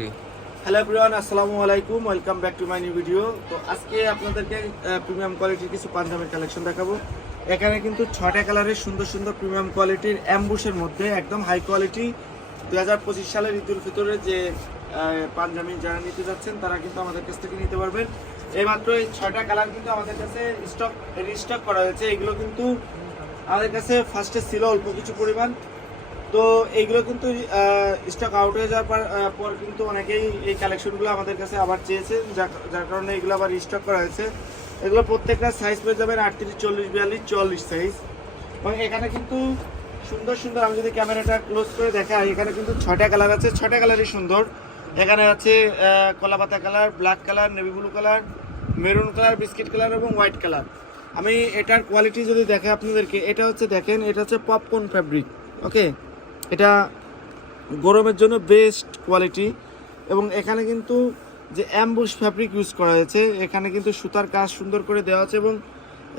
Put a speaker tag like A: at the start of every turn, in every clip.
A: Quality
B: hello everyone আসসালামু আলাইকুম welcome back to my new video তো আজকে আপনাদেরকে প্রিমিয়াম কোয়ালিটির কিছু পাঞ্জাবের কালেকশন দেখাবো। এখানে কিন্তু ছটা কালারের সুন্দর সুন্দর প্রিমিয়াম কোয়ালিটির অ্যাম্বুশের মধ্যে, একদম হাই কোয়ালিটি দু হাজার পঁচিশ সালের ঈদুল ফিতরের যে পাঞ্জাবি যারা নিতে যাচ্ছেন, তারা কিন্তু আমাদের কাছ থেকে নিতে পারবেন। এইমাত্র এই ছয়টা কালার কিন্তু আমাদের কাছে স্টক রিস্টক করা হয়েছে। এগুলো কিন্তু আমাদের কাছে ফার্স্টে ছিল অল্প কিছু পরিমাণ। তো এইগুলো কিন্তু স্টক আউট হয়ে যাওয়ার পর কিন্তু অনেকেই এই কালেকশনগুলো আমাদের কাছে আবার চেয়েছে যার কারণে এগুলো আবার স্টক করা হয়েছে। এগুলো প্রত্যেকটা সাইজ পেয়ে যাবেন আটত্রিশ, চল্লিশ, বিয়াল্লিশ, চল্লিশ সাইজ এবং এখানে কিন্তু সুন্দর সুন্দর, আমি যদি ক্যামেরাটা ক্লোজ করে দেখাই, এখানে কিন্তু ছটা কালার আছে। ছটা কালারই সুন্দর। এখানে আছে কলাপাতা colour black colour navy blue colour maroon colour biscuit colour এবং হোয়াইট কালার আমি এটার কোয়ালিটি যদি দেখে আপনাদেরকে, এটা হচ্ছে দেখেন, এটা হচ্ছে পপকর্ন ফ্যাব্রিক ওকে এটা গরমের জন্য বেস্ট কোয়ালিটি এবং এখানে কিন্তু যে অ্যাম্বুশ ফ্যাব্রিক ইউজ করা হয়েছে এখানে কিন্তু সুতার কাজ সুন্দর করে দেওয়া আছে এবং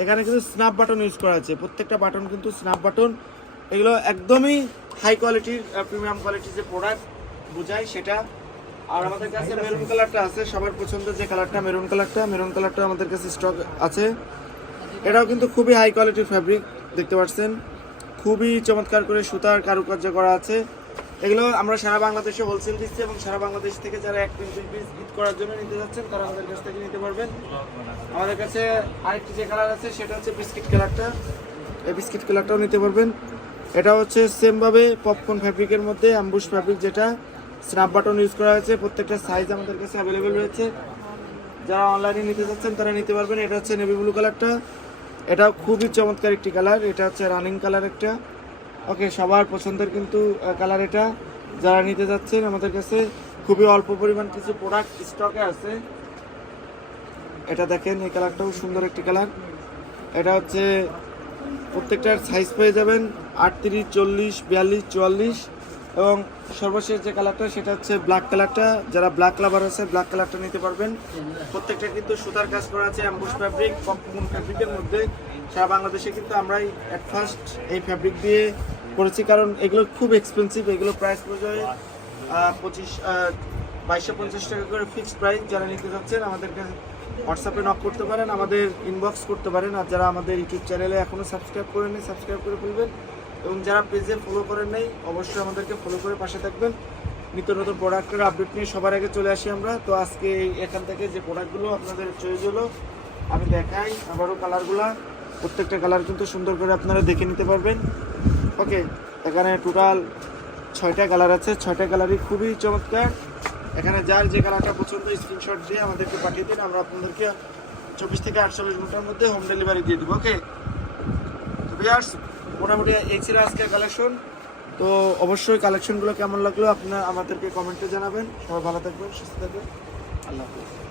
B: এখানে কিন্তু স্ন্যাপ বাটন ইউজ করা আছে। প্রত্যেকটা বাটন কিন্তু স্ন্যাপ বাটন এগুলো একদমই হাই কোয়ালিটির প্রিমিয়াম কোয়ালিটির যে প্রোডাক্ট বোঝায় সেটা। আর আমাদের কাছে মেরুন কালারটা আছে সবার পছন্দের যে কালারটা মেরুন কালারটা মেরুন কালারটা আমাদের কাছে স্টক আছে। এটাও কিন্তু খুবই হাই কোয়ালিটির ফ্যাব্রিক দেখতে পাচ্ছেন? খুবই চমৎকার করে সুতার কারুকার্য করা আছে। এগুলো আমরা সারা বাংলাদেশে হোলসেল দিচ্ছি এবং সারা বাংলাদেশ থেকে যারা এক পিস পিস ঈদ করার জন্য নিতে যাচ্ছেন, তারা আমাদের কাছ থেকে নিতে পারবেন। আমাদের কাছে আরেকটি যে কালার আছে, সেটা হচ্ছে বিস্কিট কালারটা এই বিস্কিট কালারটাও নিতে পারবেন। এটা হচ্ছে সেমভাবে পপকর্ন ফ্যাব্রিকের মধ্যে অ্যাম্বুশ ফ্যাব্রিক যেটা। স্ন্যাপ বাটন ইউজ করা হয়েছে, প্রত্যেকটা সাইজ আমাদের কাছে অ্যাভেলেবেল রয়েছে। যারা অনলাইনে নিতে চাচ্ছেন তারা নিতে পারবেন। এটা হচ্ছে নেভি ব্লু কালারটা এটাও খুবই চমৎকার একটি কালার, এটা হচ্ছে রানিং কালার একটা। ওকে সবার পছন্দের কিন্তু কালার এটা। যারা নিতে যাচ্ছেন আমাদের কাছে, খুবই অল্প পরিমাণ কিছু প্রোডাক্ট স্টকে আছে। এটা দেখেন, এই কালারটাও সুন্দর একটি কালার এটা হচ্ছে, প্রত্যেকটার সাইজ পেয়ে যাবেন আটত্রিশ, চল্লিশ, বিয়াল্লিশ, চুয়াল্লিশ। এবং সর্বশেষ যে কালারটা সেটা হচ্ছে ব্ল্যাক কালারটা যারা ব্ল্যাক লাভার আছে ব্ল্যাক কালারটা নিতে পারবেন। প্রত্যেকটা কিন্তু সুতার কাজ করা আছে অ্যাম্বুশ ফ্যাব্রিক পপকর্ন ফ্যাব্রিকের মধ্যে। সারা বাংলাদেশে কিন্তু আমরাই অ্যাট ফার্স্ট এই ফ্যাব্রিক দিয়ে করেছি কারণ এগুলো খুব এক্সপেন্সিভ এগুলো প্রাইস পর্যায়ে পঁচিশ বাইশশো পঞ্চাশ টাকা করে ফিক্সড প্রাইস যারা নিতে চাচ্ছেন, আমাদের কাছে হোয়াটসঅ্যাপে নক করতে পারেন, আমাদের ইনবক্স করতে পারেন। আর যারা আমাদের ইউটিউব চ্যানেলে এখনও সাবস্ক্রাইব করেননি সাবস্ক্রাইব করে ফেলবেন। এবং যারা পেজে ফলো করেন নাই, অবশ্যই আমাদেরকে ফলো করে পাশে থাকবেন। নিত্য নতুন প্রোডাক্টের আপডেট নিয়ে সবার আগে চলে আসি আমরা। তো আজকে এখান থেকে যে প্রোডাক্টগুলো আপনাদের চয়েস হলো, আমি দেখাই আবারও কালারগুলা প্রত্যেকটা কালার কিন্তু সুন্দর করে আপনারা দেখে নিতে পারবেন। ওকে, এখানে টোটাল ছয়টা কালার আছে। ছয়টা কালারই খুবই চমৎকার। এখানে যার যে কালারটা পছন্দ স্ক্রিনশট দিয়ে আমাদেরকে পাঠিয়ে দিন। আমরা আপনাদেরকে চব্বিশ থেকে আটচল্লিশ ঘণ্টার মধ্যে হোম ডেলিভারি দিয়ে দেবো। ওকে? তো ভিউয়ার্স মোটামুটি এই ছিল আজকের কালেকশন তো অবশ্যই কালেকশনগুলো কেমন লাগল আপনার আমাদেরকে কমেন্টে জানাবেন। সবাই ভালো থাকবেন, সুস্থ থাকবেন। আল্লাহ হাফিজ।